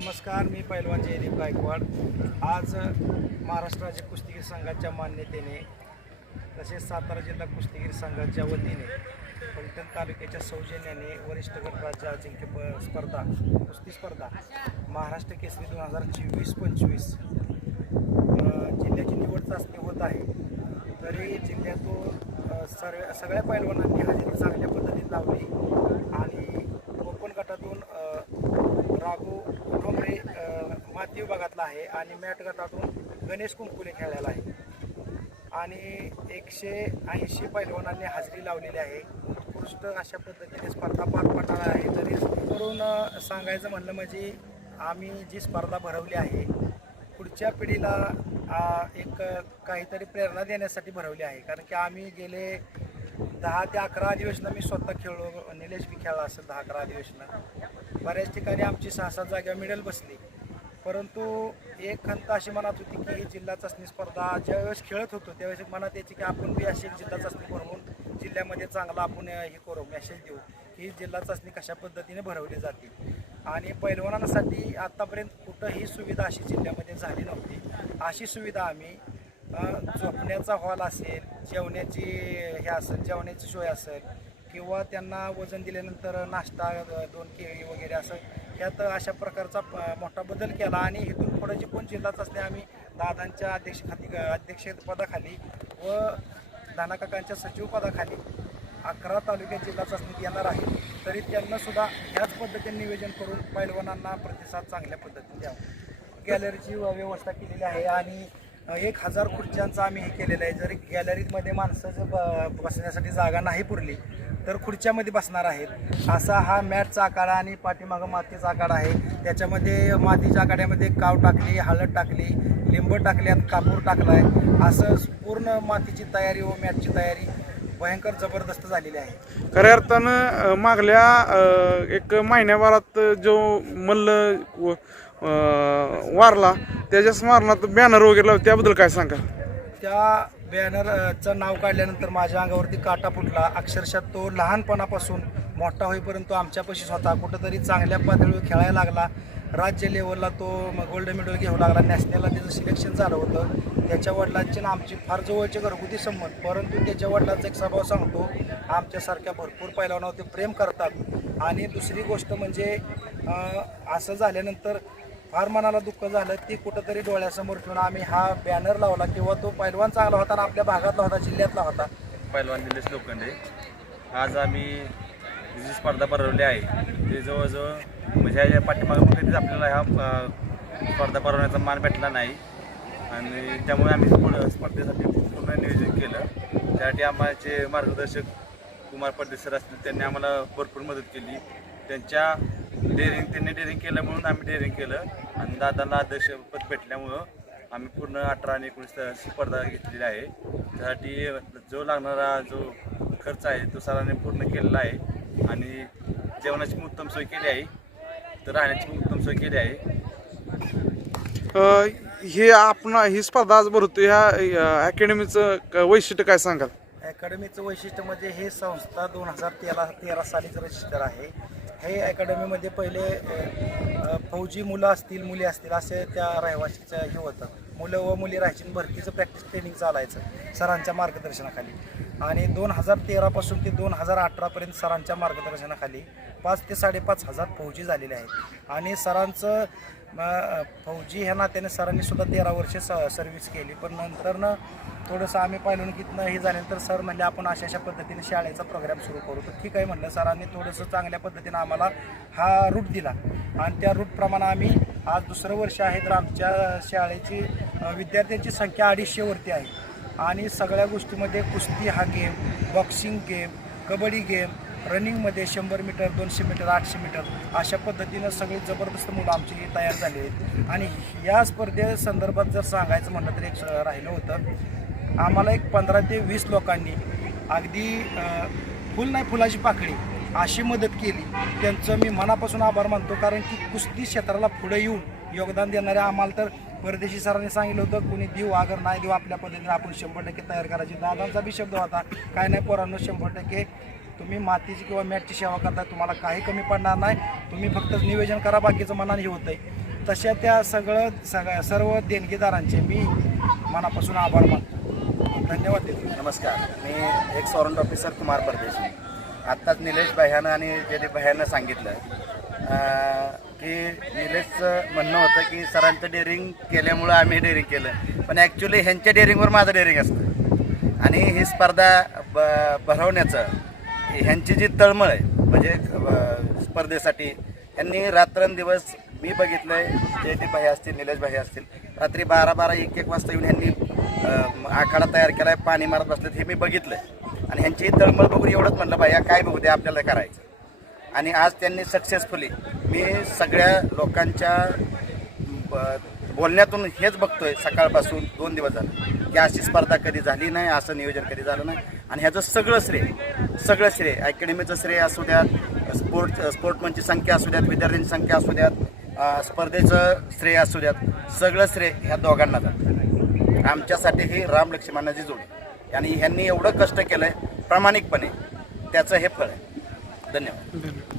नमस्कार मी पैलवान जयदीप गायकवाड. आज महाराष्ट्र राज्य कुस्तीगीर संघाच्या मान्यतेने तसेच सातारा जिल्हा कुस्तीगीर संघाच्या वतीने फलटण तालुक्याच्या सौजन्याने वरिष्ठ गट राज्य अजिंक्य स्पर्धा कुस्ती स्पर्धा महाराष्ट्र केसरी दोन हजार चोवीस पंचवीस जिल्ह्याची निवड चाचणी होत आहे. तरी जिल्ह्यातून सर्व सगळ्या पैलवानांनी हजेरी चांगल्या पद्धतीने लावली आणि कोकण गटातून राघू ठोंबरे माती विभागातला आहे आणि मॅट गटातून गणेश कुंकुले खेळलेला आहे. आणि एकशे ऐंशी पैलवानांनी हजेरी लावलेली आहे. उत्कृष्ट अशा पद्धतीने स्पर्धा पार पडणार आहे. तरी करून सांगायचं म्हणलं म्हणजे आम्ही जी स्पर्धा भरवली आहे पुढच्या पिढीला एक काहीतरी प्रेरणा देण्यासाठी भरवली आहे. कारण की आम्ही गेले दहा ते अकरा अधिवेशनं मी स्वतः खेळलो. निलेश बी खेळला असेल दहा अकरा अधिवेशनं. बऱ्याच ठिकाणी आमची सहा सात जागा मिडल बसली. परंतु एक खंत अशी मनात होती की ही जिल्हा चाचणी स्पर्धा ज्यावेळेस खेळत होतो त्यावेळेस मनात यायची की आपण बी अशी एक जिल्हा चाचणी भरवून जिल्ह्यामध्ये चांगला आपण हे करू मेसेज देऊ ही जिल्हा चाचणी कशा पद्धतीने भरवली जाते. आणि पैलवानांसाठी आत्तापर्यंत कुठं ही सुविधा अशी जिल्ह्यामध्ये झाली नव्हती. अशी सुविधा आम्ही झोपण्याचा हॉल असेल जेवण्याची हे असेल जेवण्याची सोय असेल किंवा त्यांना वजन दिल्यानंतर नाश्ता दोन केळी वगैरे असं ह्यात अशा प्रकारचा मोठा बदल केला. आणि इथून पुढे जे कोण जिल्हाच असते आम्ही दादांच्या अध्यक्षखाती अध्यक्षपदाखाली व दानाकाकांच्या सचिवपदाखाली अकरा तालुक्यात जिल्हा चाचणी येणार आहे. तरी त्यांनासुद्धा ह्याच पद्धतीने नियोजन करून पैलवानांना प्रतिसाद चांगल्या पद्धतीने द्यावा. गॅलरीची व्यवस्था केलेली आहे. आणि एक हजार खुर्च्यांचं आम्ही हे केलेलं आहे. जरी गॅलरीमध्ये माणसं जर ब- बसण्यासाठी जागा नाही पुरली तर खुर्च्यामध्ये बसणार आहेत. असा हा मॅटचा आकार आणि पाठीमागं मातीचा आकार आहे. त्याच्यामध्ये मातीच्या आकाड्यामध्ये काव टाकली हळद टाकली लिंब टाकल्यात कापूर टाकलाय. असं पूर्ण मातीची तयारी व मॅटची तयारी भयंकर जबरदस्त झालेली आहे. खऱ्या अर्थानं मागल्या एक महिन्याभरात जो मल्ल व- वारला त्याच्या स्मरणात बॅनर वगैरे लावले त्याबद्दल काय सांगा त्या बॅनरचं नाव काढल्यानंतर माझ्या अंगावरती काटा फुटला. अक्षरशः तो लहानपणापासून मोठा होईपर्यंत आमच्यापाशी स्वतः कुठंतरी चांगल्या पातळीवर खेळायला लागला. राज्य लेवलला तो गोल्ड मेडल घेऊ लागला. नॅशनलला त्याचं सिलेक्शन झालं होतं. त्याच्या वडिलांचे ना आमची फार जवळचे घरगुती संबंध. परंतु त्याच्या वडिलांचा एक स्वभाव सांगतो आमच्यासारख्या भरपूर पैलवानावर ते प्रेम करतात. आणि दुसरी गोष्ट म्हणजे असं झाल्यानंतर फार मनाला दुःख झालं ती कुठंतरी डोळ्यासमोर ठेवून आम्ही हा बॅनर लावला किंवा तो पैलवान चांगला होता आणि आपल्या भागातला होता जिल्ह्यातला होता. पैलवान निलेश लोखंडे. आज आम्ही जी स्पर्धा भरवली आहे ते जवळजवळ म्हणजे ह्या पाठीमागं कधीच आपल्याला ह्या स्पर्धा भरवण्याचा मान भेटला नाही. आणि त्यामुळे आम्ही पुढं स्पर्धेसाठी पूर्ण नियोजन केलं. त्यासाठी आम्हाचे मार्गदर्शक कुमार परदेसर असतील त्यांनी आम्हाला भरपूर मदत केली. त्यांच्या डेअरिंग त्यांनी डेअरिंग केलं म्हणून आम्ही डेअरिंग केलं. आणि दादांना अध्यक्षपद भेटल्यामुळं आम्ही पूर्ण अठरा आणि एकोणीस स्पर्धा घेतलेली आहे. त्यासाठी जो लागणारा जो खर्च आहे तो सरांनी पूर्ण केलेला आहे. आणि जेवणाची उत्तम सोय केली आहे. तर राहण्याची पण उत्तम सोय केली आहे. हे आपण ही स्पर्धा आज भरतो ह्या अकॅडमीचं क- वैशिष्ट्य काय सांगाल? अकॅडमीचं वैशिष्ट्य म्हणजे हे संस्था दोन हजार तेरा तेरा सालीचं रजिस्टर आहे. हे अकॅडमीमध्ये पहिले फौजी मुलं असतील मुली असतील असे त्या रहिवाशीचं हे होतं. मुलं व मुली राहायची आणि भरतीचं प्रॅक्टिस ट्रेनिंग चालायचं सरांच्या मार्गदर्शनाखाली. आणि दोन हजार तेरापासून ते दोन हजार अठरापर्यंत सरांच्या मार्गदर्शनाखाली पाच ते साडेपाच हजार फौजी झालेले आहेत. आणि सरांचं फौजी ह्या नात्याने सरांनी सुद्धा तेरा वर्ष स सर्व्हिस केली. पण नंतरनं थोडंसं आम्ही पाहिलं की हे झाल्यानंतर सर म्हणले आपण अशा अशा पद्धतीने शाळेचा प्रोग्राम सुरू करू. तर ठीक आहे म्हणलं. सरांनी थोडंसं चांगल्या पद्धतीनं आम्हाला हा रूट दिला. आणि त्या रूटप्रमाणे आम्ही आज दुसरं वर्ष आहे तर आमच्या शाळेची विद्यार्थ्यांची संख्या अडीचशेवरती आहे. आणि सगळ्या गोष्टीमध्ये कुस्ती हा game boxing game kabaddi game रनिंगमध्ये शंभर मीटर दोनशे मीटर आठशे मीटर अशा पद्धतीनं सगळी जबरदस्त मुलं आमची तयार झाली आहेत. आणि या स्पर्धेसंदर्भात जर सांगायचं म्हणलं तर एक स- राहिलं होतं. आम्हाला एक पंधरा ते वीस लोकांनी अगदी फुल नाही फुलाची पाकळी अशी मदत केली. त्यांचं मी मनापासून आभार मानतो कारण की कुस्ती क्षेत्राला पुढे येऊन योगदान देणाऱ्या आम्हाला तर परदेशी सरांनी सांगितलं होतं कुणी देऊ अगर नाही देऊ आपल्या पद्धतीने आपण शंभर टक्के तयार करायची. दादांचा बी शब्द होता काय नाही पोरांनो शंभर टक्के तुम्ही मातीची किंवा मॅटची सेवा करताय तुम्हाला काही कमी पडणार नाही तुम्ही फक्त नियोजन करा बाकीचं मनाने हे होतंय. तशा त्या सगळं सगळ्या सर्व देणगीदारांचे मी मनापासून आभार मानतो. धन्यवाद देतो. नमस्कार मी एक वॉरंट ऑफिसर कुमार परदेशी. आत्ताच निलेश भैयानं आणि जयदीप भैयानं सांगितलं की निलेशचं म्हणणं होतं की सरांचं डेअरिंग केल्यामुळं आम्ही डेअरिंग केलं. पण ॲक्च्युली ह्यांच्या डेअरिंगवर माझं डेअरिंग असतं. आणि ही स्पर्धा ब भरवण्याचं ह्यांची जी तळमळ आहे म्हणजे स्पर्धेसाठी यांनी रात्रंदिवस मी बघितलं आहे जयदीप भाई असतील निलेश भाई असतील रात्री बारा बारा एक एक वाजता येऊन ह्यांनी आखाडा तयार केला आहे पाणी मारत बसलेत हे मी बघितलं आहे आणि ह्यांची तळमळ बघून एवढंच म्हणलं भाई काय बघू दे आपल्याला करायचं आणि आज त्यांनी सक्सेसफुली मी सगळ्या लोकांच्या ब- बोलण्यातून हेच बघतोय सकाळपासून दोन दिवस झालं की अशी स्पर्धा कधी झाली नाही असं नियोजन कधी झालं नाही. आणि ह्याचं सगळं श्रेय सगळं श्रेय अकॅडमीचं श्रेय असू द्यात स्पोर्ट स्पोर्टमनची संख्या असू द्यात विद्यार्थ्यांची संख्या असू द्यात स्पर्धेचं श्रेय असू द्यात सगळं श्रेय ह्या दोघांना जातं. आमच्यासाठी ही राम लक्ष्मणाची जोडी. आणि ह्यांनी एवढं कष्ट केलं आहे प्रामाणिकपणे त्याचं हे फळ आहे. धन्यवाद धन्यवाद